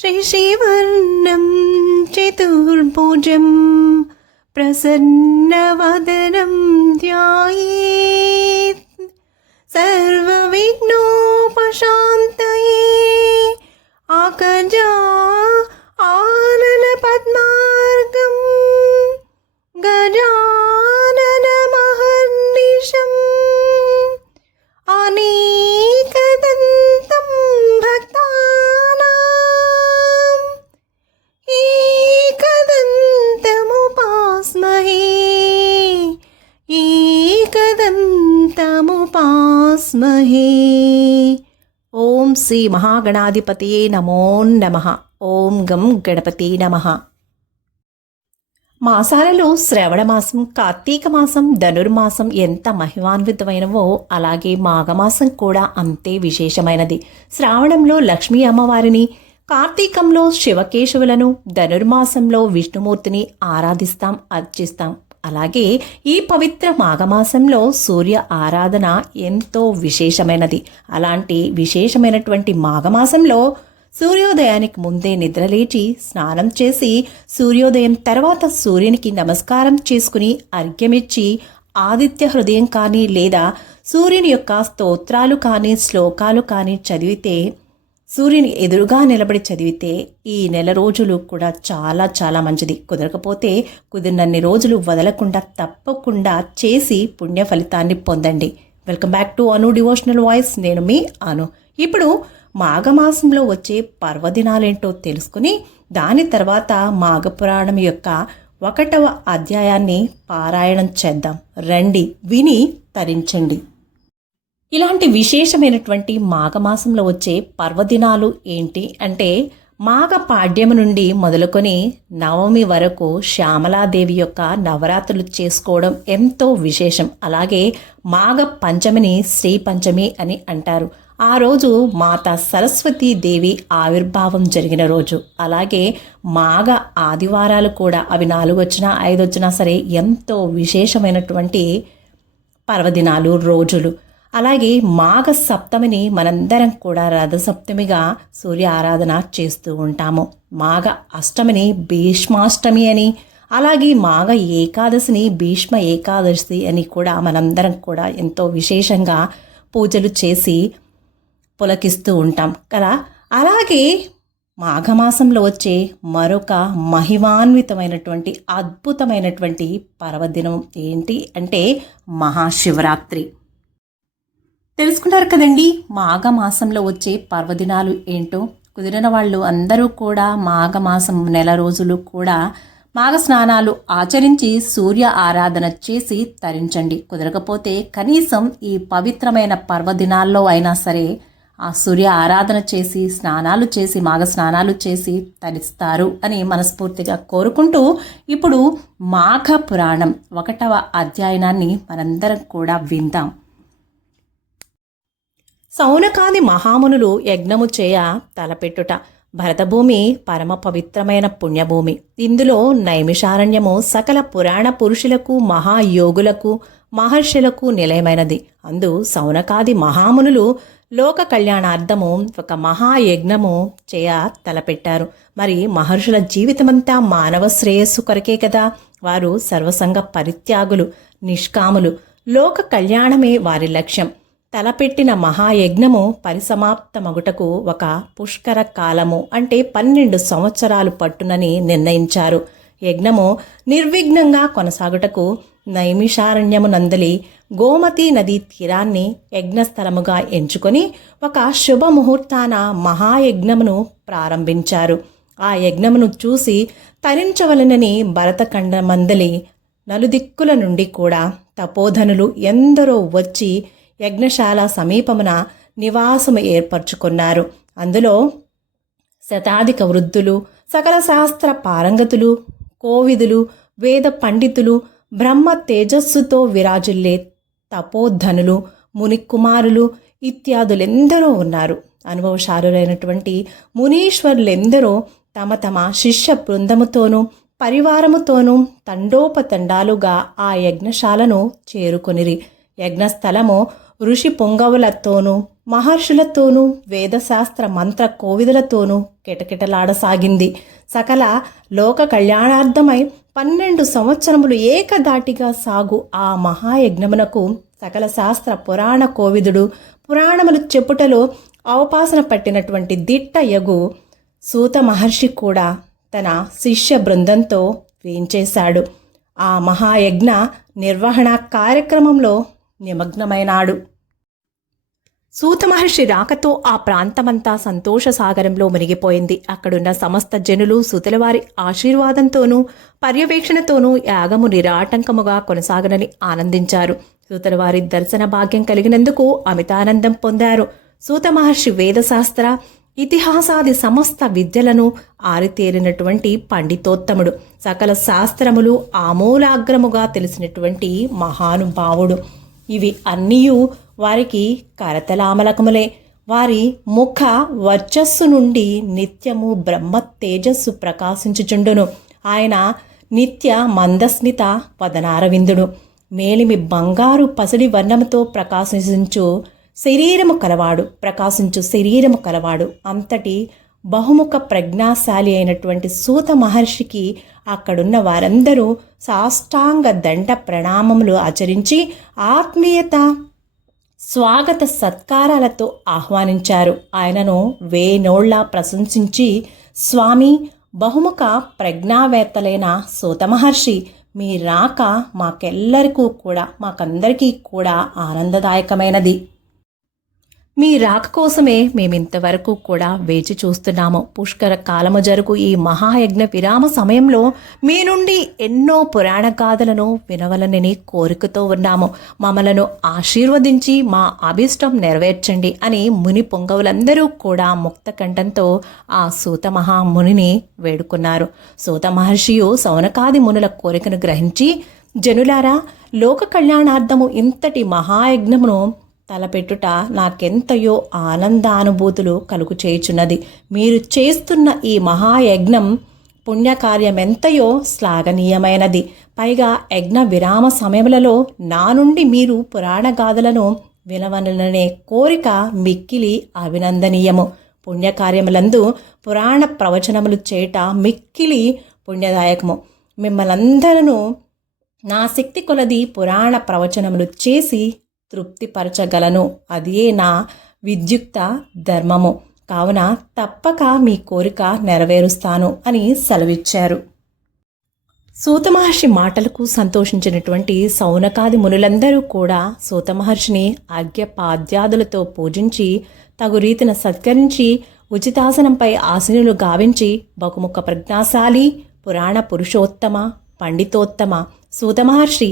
శశివర్ణం చతుర్భుజం ప్రసన్నవదనం ధ్యాయేత్ సర్వవిఘ్నోపశాంతయే ఆకజా ఆనన పద్మార్గం గజానన మహర్నిశం అనేకదంతం భక్తానాం ఏకదంతముపాస్మహే ఏకదంతముపాస్మహే. ఓం శ్రీ మహాగణాధిపతయే నమో నమః. ఓం గం గణపతి నమః. మాసాలలో శ్రవణ మాసం, కార్తీక మాసం, ధనుర్మాసం ఎంత మహిమాన్వితమైనవో అలాగే మాఘమాసం కూడా అంతే విశేషమైనది. శ్రావణంలో లక్ష్మీ అమ్మవారిని, కార్తీకంలో శివకేశవులను, ధనుర్మాసంలో విష్ణుమూర్తిని ఆరాధిస్తాం, అర్చిస్తాం. అలాగే ఈ పవిత్ర మాఘమాసంలో సూర్య ఆరాధన ఎంతో విశేషమైనది. అలాంటి విశేషమైనటువంటి మాఘమాసంలో సూర్యోదయానికి ముందే నిద్రలేచి స్నానం చేసి సూర్యోదయం తర్వాత సూర్యునికి నమస్కారం చేసుకుని అర్ఘ్యమిచ్చి ఆదిత్య హృదయం కానీ లేదా సూర్యుని యొక్క స్తోత్రాలు కానీ శ్లోకాలు కానీ చదివితే, సూర్యుని ఎదురుగా నిలబడి చదివితే ఈ నెల రోజులు కూడా చాలా చాలా మంచిది. కుదరకపోతే కుదిరినన్ని రోజులు వదలకుండా తప్పకుండా చేసి పుణ్య ఫలితాన్ని పొందండి. Welcome back to Anu devotional voice. నేను మీ అను. ఇప్పుడు మాఘమాసంలో వచ్చే పర్వదినాలేంటో తెలుసుకుని దాని తర్వాత మాఘపురాణం యొక్క 1వ అధ్యాయాన్ని పారాయణం చేద్దాం. రండి, విని తరించండి. ఇలాంటి విశేషమైనటువంటి మాఘమాసంలో వచ్చే పర్వదినాలు ఏంటి అంటే, మాఘ పాడ్యము నుండి మొదలుకొని నవమి వరకు శ్యామలాదేవి యొక్క నవరాత్రులు చేసుకోవడం ఎంతో విశేషం. అలాగే మాఘ పంచమిని శ్రీ పంచమి అని అంటారు. ఆ రోజు మాతా సరస్వతీ దేవి ఆవిర్భావం జరిగిన రోజు. అలాగే మాఘ ఆదివారాలు కూడా, అవి 4 వచ్చినా 5 వచ్చినా సరే ఎంతో విశేషమైనటువంటి పర్వదినాలు, రోజులు. అలాగే మాఘ సప్తమిని మనందరం కూడా రథసప్తమిగా సూర్య ఆరాధన చేస్తూ ఉంటాము. మాఘ అష్టమిని భీష్మాష్టమి అని, అలాగే మాఘ ఏకాదశిని భీష్మ ఏకాదశి అని కూడా మనందరం కూడా ఎంతో విశేషంగా పూజలు చేసి పులకిస్తూ ఉంటాం కదా. అలాగే మాఘమాసంలో వచ్చే మరొక మహిమాన్వితమైనటువంటి అద్భుతమైనటువంటి పర్వదినం ఏంటి అంటే మహాశివరాత్రి. తెలుసుకున్నారు కదండి మాఘమాసంలో వచ్చే పర్వదినాలు ఏంటో. కుదిరిన వాళ్ళు అందరూ కూడా మాఘమాసం నెల రోజులు కూడా మాఘ స్నానాలు ఆచరించి సూర్య ఆరాధన చేసి తరించండి. కుదరకపోతే కనీసం ఈ పవిత్రమైన పర్వదినాల్లో అయినా సరే ఆ సూర్య ఆరాధన చేసి స్నానాలు చేసి మాఘ స్నానాలు చేసి తరిస్తారు అని మనస్ఫూర్తిగా కోరుకుంటూ, ఇప్పుడు మాఘ పురాణం 1వ అధ్యాయాన్ని మనందరం కూడా విందాం. సౌనకాది మహామునులు యజ్ఞము చేయ తలపెట్టుట. భరతభూమి పరమ పవిత్రమైన పుణ్యభూమి. ఇందులో నైమిషారణ్యము సకల పురాణ పురుషులకు, మహాయోగులకు, మహర్షులకు నిలయమైనది. అందు సౌనకాది మహామునులు లోక కళ్యాణార్థము ఒక మహాయజ్ఞము చేయ తలపెట్టారు. మరి మహర్షుల జీవితమంతా మానవ శ్రేయస్సు కొరకే కదా. వారు సర్వసంగ పరిత్యాగులు, నిష్కాములు. లోక కళ్యాణమే వారి లక్ష్యం. తలపెట్టిన మహాయజ్ఞము పరిసమాప్తమగుటకు ఒక పుష్కర కాలము అంటే 12 సంవత్సరాలు పట్టునని నిర్ణయించారు. యజ్ఞము నిర్విఘ్నంగా కొనసాగుటకు నైమిషారణ్యము నందలి గోమతీ నదీ తీరాన్ని యజ్ఞస్థలముగా ఎంచుకొని ఒక శుభముహూర్తాన మహాయజ్ఞమును ప్రారంభించారు. ఆ యజ్ఞమును చూసి తరించవలనని భరతఖండమందలి నలుదిక్కుల నుండి కూడా తపోధనులు ఎందరో వచ్చి యజ్ఞశాల సమీపమున నివాసము ఏర్పరచుకున్నారు. అందులో శతాధిక వృద్ధులు, సకల శాస్త్ర పారంగతులు, కోవిదులు, వేద పండితులు, బ్రహ్మ తేజస్సుతో విరాజిల్లే తపోధనులు, మునికుమారులు ఇత్యాదులెందరో ఉన్నారు. అనుభవశాలురైనటువంటి మునీశ్వరులెందరో తమ తమ శిష్య బృందముతోనూ పరివారముతోనూ తండోపతండాలుగా ఆ యజ్ఞశాలను చేరుకొనిరి. యజ్ఞస్థలము ఋషి పుంగవులతోనూ మహర్షులతోనూ వేదశాస్త్ర మంత్ర కోవిదులతోనూ కిటకిటలాడసాగింది. సకల లోక కళ్యాణార్థమై 12 సంవత్సరములు ఏకదాటిగా సాగు ఆ మహాయజ్ఞమునకు సకల శాస్త్ర పురాణ కోవిదుడు పురాణములు చెప్పుటలో అవపాసన పట్టినటువంటి దిట్టయగు సూత మహర్షి కూడా తన శిష్య బృందంతో వేంచేశాడు. ఆ మహాయజ్ఞ నిర్వహణ కార్యక్రమంలో నిమగ్నమైనాడు. సూత మహర్షి రాకతో ఆ ప్రాంతమంతా సంతోష సాగరంలో మునిగిపోయింది. అక్కడున్న సమస్త జనులు సూతలవారి ఆశీర్వాదంతోనూ పర్యవేక్షణతోనూ యాగము నిరాటంకముగా కొనసాగనని ఆనందించారు. సూతలవారి దర్శన భాగ్యం కలిగినందుకు అమితానందం పొందారు. సూత మహర్షి వేదశాస్త్ర ఇతిహాసాది సమస్త విద్యలను ఆరితేరినటువంటి పండితోత్తముడు. సకల శాస్త్రములు ఆమూలాగ్రముగా తెలిసినటువంటి మహానుభావుడు. ఇవి అన్నీయు వారికి కరతలామలకములే. వారి ముఖ వర్చస్సు నుండి నిత్యము బ్రహ్మ తేజస్సు ప్రకాశించుచుండును. ఆయన నిత్య మందస్మిత వదనారవిందుడు. మేలిమి బంగారు పసిడి వర్ణముతో ప్రకాశించు శరీరము కలవాడు. అంతటి బహుముఖ ప్రజ్ఞాశాలి అయినటువంటి సూత మహర్షికి అక్కడున్న వారందరూ సాష్టాంగ దండ ప్రణామములు ఆచరించి ఆత్మీయత స్వాగత సత్కారాలతో ఆహ్వానించారు. ఆయనను వేనోళ్ల ప్రశంసించి, స్వామి, బహుముఖ ప్రజ్ఞావేత్తలైన సూత మహర్షి, మీ రాక మాకందరికీ కూడా ఆనందదాయకమైనది. మీ రాక కోసమే మేమింతవరకు కూడా వేచి చూస్తున్నాము. పుష్కర కాలము జరుగు ఈ మహాయజ్ఞ విరామ సమయంలో మీ నుండి ఎన్నో పురాణ గాథలను వినవలనని కోరికతో ఉన్నాము. మమ్మలను ఆశీర్వదించి మా అభిష్టం నెరవేర్చండి అని ముని పొంగవులందరూ కూడా ముక్త కంఠంతో ఆ సూత మహామునిని వేడుకున్నారు. సూత మహర్షియు సౌనకాది మునుల కోరికను గ్రహించి, జనులారా, లోక కళ్యాణార్థము ఇంతటి మహాయజ్ఞమును తలపెట్టుట నాకెంతయో ఆనందానుభూతులు కలుగు చేయుచున్నది. మీరు చేస్తున్న ఈ మహాయజ్ఞం పుణ్యకార్యమెంతయో శ్లాఘనీయమైనది. పైగా యజ్ఞ విరామ సమయములలో నా నుండి మీరు పురాణ గాథలను వినవలననే కోరిక మిక్కిలి అభినందనీయము. పుణ్యకార్యములందు పురాణ ప్రవచనములు చేయుట మిక్కిలి పుణ్యదాయకము. మిమ్మలందరూ నా శక్తి కొలది పురాణ ప్రవచనములు చేసి తృప్తిపరచగలను. అదే నా విద్యుక్త ధర్మము. కావున తప్పక మీ కోరిక నెరవేరుస్తాను అని సెలవిచ్చారు. సూత మహర్షి మాటలకు సంతోషించినటువంటి సౌనకాది మునులందరూ కూడా సూత మహర్షిని అర్ఘ్యపాద్యాదులతో పూజించి తగు రీతిన సత్కరించి ఉచితాసనంపై ఆసనులు గావించి, బహుముఖ ప్రజ్ఞాశాలి పురాణ పురుషోత్తమ పండితోత్తమ సూత మహర్షి,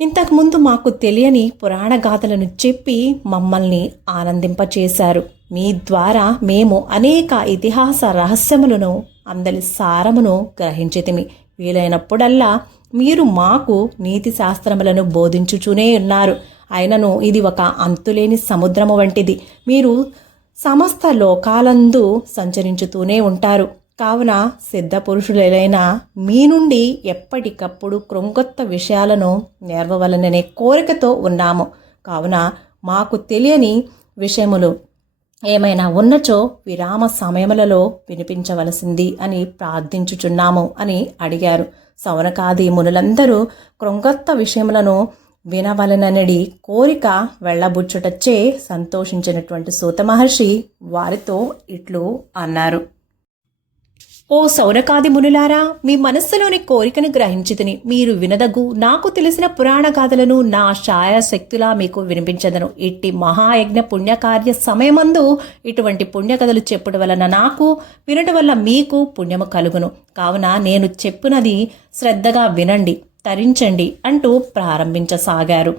ఇంతకుముందు మాకు తెలియని పురాణ గాథలను చెప్పి మమ్మల్ని ఆనందింపచేశారు. మీ ద్వారా మేము అనేక ఇతిహాస రహస్యములను అందరి సారమును గ్రహించితిమి. వీలైనప్పుడల్లా మీరు మాకు నీతి శాస్త్రములను బోధించుచూనే ఉన్నారు. అయినను ఇది ఒక అంతులేని సముద్రము వంటిది. మీరు సమస్త లోకాలందు సంచరించుతూనే ఉంటారు. కావున సిద్ధపురుషులైన మీ నుండి ఎప్పటికప్పుడు క్రొంగొత్త విషయాలను నేర్వవలననే కోరికతో ఉన్నాము. కావున మాకు తెలియని విషయములు ఏమైనా ఉన్నచో విరామ సమయములలో వినిపించవలసింది అని ప్రార్థించుచున్నాము అని అడిగారు. సౌనకాది మునులందరూ క్రొంగొత్త విషయములను వినవలననడి కోరిక వెళ్ళబుచ్చుటచ్చే సంతోషించినటువంటి సూత మహర్షి వారితో ఇట్లు అన్నారు. ఓ సౌనకాది మునులారా, మీ మనస్సులోని కోరికను గ్రహించితిని. మీరు వినదగు నాకు తెలిసిన పురాణ గాథలను నా శాయశక్తులా మీకు వినిపించదను. ఇట్టి మహాయజ్ఞ పుణ్యకార్య సమయమందు ఇటువంటి పుణ్యకథలు చెప్పుట వలన నాకు, వినటం వల్ల మీకు పుణ్యము కలుగును. కావున నేను చెప్పునది శ్రద్ధగా వినండి, తరించండి అంటూ ప్రారంభించసాగారు.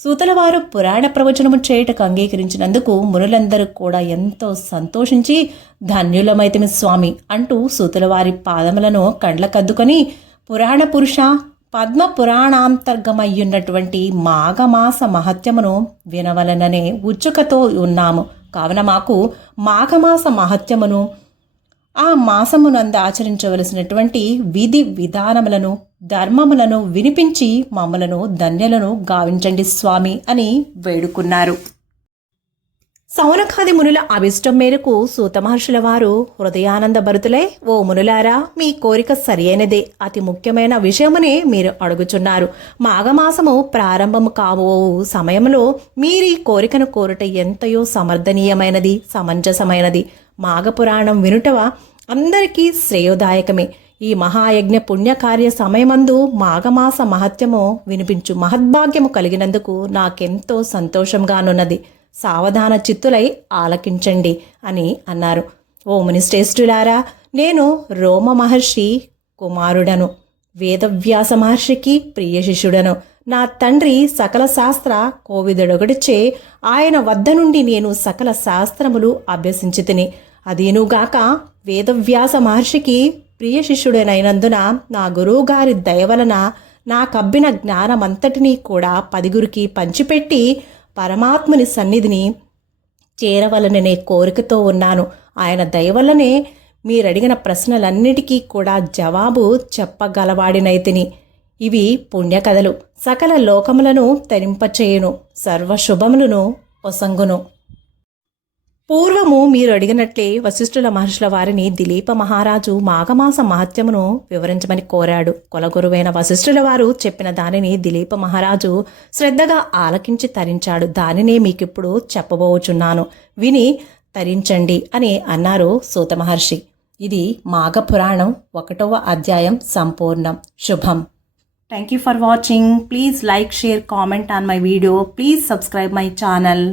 సూతలవారు పురాణ ప్రవచనము చేయుటకు అంగీకరించినందుకు మునులందరూ కూడా ఎంతో సంతోషించి, ధన్యులమైతిమి స్వామి అంటూ సూతలవారి పాదములను కండ్లకద్దుకొని, పురాణ పురుష పద్మ పురాణాంతర్గమయ్యున్నటువంటి మాఘమాస మహత్యమును వినవలననే ఉత్సుకతో ఉన్నాము. కావున మాకు మాఘమాస మహత్యమును ఆ మాసమునందు ఆచరించవలసినటువంటి విధి విధానములను ధర్మములను వినిపించి మమ్మలను ధన్యులను గావించండి స్వామి అని వేడుకున్నారు. సౌనకాది మునుల అభిష్టం మేరకు సూత మహర్షుల వారు హృదయానంద భరితులై, ఓ మునులారా, మీ కోరిక సరియైనదే, అతి ముఖ్యమైన విషయమనే మీరు అడుగుచున్నారు. మాఘమాసము ప్రారంభము కాబోవు సమయంలో మీరీ కోరికను కోరుట ఎంతయో సమర్థనీయమైనది, సమంజసమైనది. మాఘపురాణం వినుటవ అందరికీ శ్రేయోదాయకమే. ఈ మహాయజ్ఞ పుణ్యకార్య సమయమందు మాఘమాస మహత్యము వినిపించు మహద్భాగ్యము కలిగినందుకు నాకెంతో సంతోషంగానున్నది. సావధాన చిత్తులై ఆలకించండి అని అన్నారు. ఓ మునిశ్రేష్ఠులారా, నేను రోమ మహర్షి కుమారుడను, వేదవ్యాస మహర్షికి ప్రియ శిష్యుడను. నా తండ్రి సకల శాస్త్ర కోవిదుడొకటిచే ఆయన వద్ద నుండి నేను సకల శాస్త్రములు అభ్యసించి తిని, అదీనుగాక వేదవ్యాస మహర్షికి ప్రియ శిష్యుడనైనందున నా గురువుగారి దయవలన నాకబ్బిన జ్ఞానమంతటినీ కూడా 10గురికి పంచిపెట్టి పరమాత్ముని సన్నిధిని చేరవలననే కోరికతో ఉన్నాను. ఆయన దయవల్లనే మీరడిగిన ప్రశ్నలన్నిటికీ కూడా జవాబు చెప్పగలవాడినైతిని. ఇవి పుణ్యకథలు, సకల లోకములను తరింపచేయును, సర్వశుభములను ఒసంగును. పూర్వము మీరు అడిగినట్లే వశిష్ఠుల మహర్షుల వారిని దిలీప మహారాజు మాఘమాస మహత్యమును వివరించమని కోరాడు. కులగురువైన వశిష్ఠుల వారు చెప్పిన దానిని దిలీప మహారాజు శ్రద్ధగా ఆలకించి తరించాడు. దానినే మీకిప్పుడు చెప్పబోచున్నాను, విని తరించండి అని అన్నారు సూత మహర్షి. ఇది మాఘపురాణం 1వ అధ్యాయం సంపూర్ణం. శుభం. Thank you for watching. Please like, share, comment on my video. Please subscribe my channel.